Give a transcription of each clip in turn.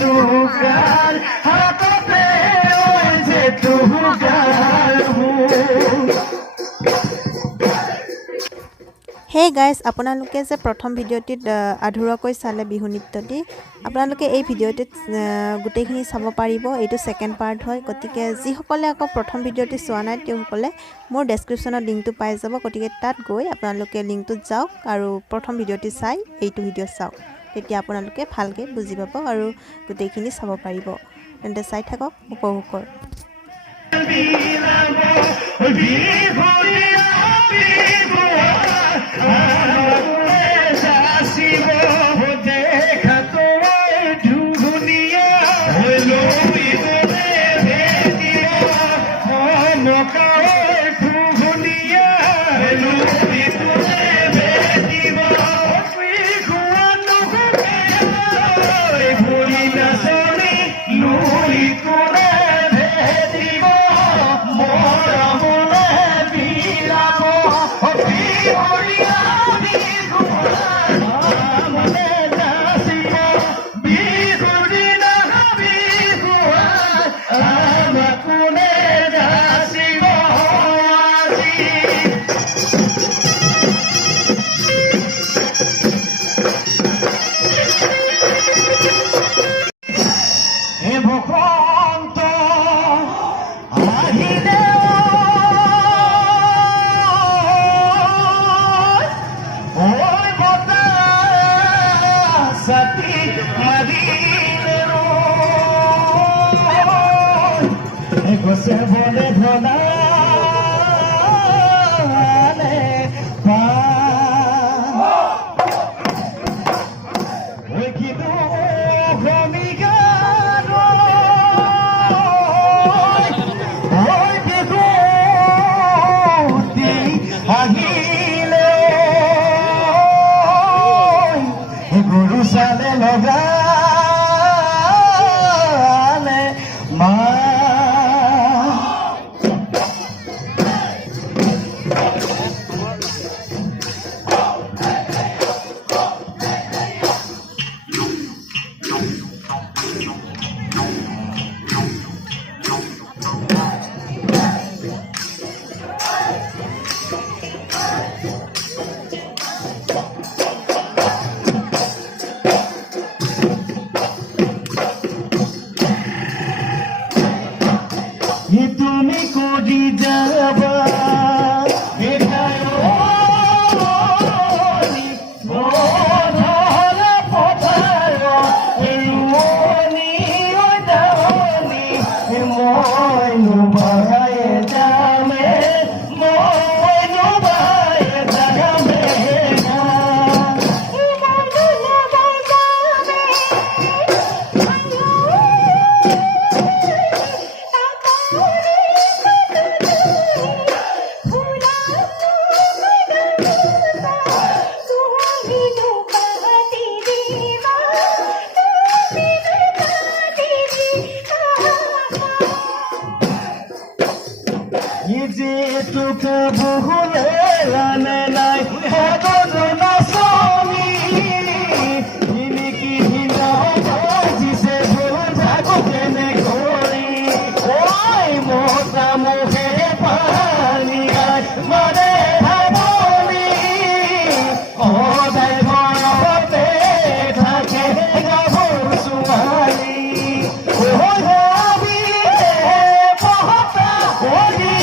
तुगार हातते ओइसे Tugar hey guys আপোনালোকে যে প্ৰথম ভিডিঅ'টিত আধৰুৱাকৈ চালে বিহু নৃত্যটি আপোনালোকে এই ভিডিঅ'টিত গোটেইখিনি চাব পাৰিব এইটো সেকেন্ড পাৰ্ট হয় গতিকে যিসকলে আকৌ প্ৰথম ভিডিঅ'টি চোৱা নাই তেওঁলোকলে মোৰ ডেসক্ৰিপচনত লিংকটো পাই যাব গতিকে তাত গৈ আপোনালোকে লিংকটোত যাওক আৰু প্ৰথম ভিডিঅ'টি চাই এইটো ভিডিঅ' চাওক তেতিয়া আপোনালোকে ভালকৈ বুজি পাব আৰু গোটেইখিনি চাব পাৰিব তেন্তে চাই থাকক উপভোগ কৰক Se vuole donare pa e chi tu famigano oi beguti agile e guru sale logale ma তুমি কোডি যাবা तुका बहुले लाने लाई हाथों जो ना सोनी इनकी हिंदा जिसे भूल जाको तेने गोरी ओए मोटा मुहे पानी आए मरे भावनी ओ दाई भोरते थाके गाभोर सुवाली ओ होबी पहता ओगी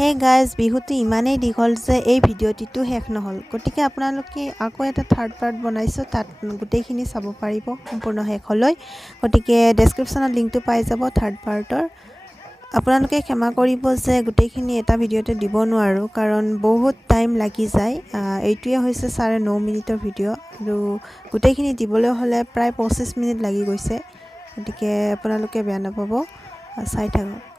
হে গাইজ বিহুটো ইমানেই দীঘল যে এই ভিডিঅ'টিটো শেষ নহ'ল গতিকে আপোনালোকে আকৌ এটা থাৰ্ড পাৰ্ট বনাইছোঁ তাত গোটেইখিনি চাব পাৰিব সম্পূৰ্ণ শেষলৈ গতিকে ডেছক্ৰিপশ্যনত লিংকটো পাই যাব থাৰ্ড পাৰ্টৰ আপোনালোকে ক্ষমা কৰিব যে গোটেইখিনি এটা ভিডিঅ'তে দিব নোৱাৰোঁ কাৰণ বহুত টাইম লাগি যায় এইটোৱে হৈছে 9.5 মিনিটৰ ভিডিঅ' আৰু গোটেইখিনি দিবলৈ হ'লে প্ৰায় 25 মিনিট লাগি গৈছে গতিকে আপোনালোকে বেয়া নাপাব চাই থাকক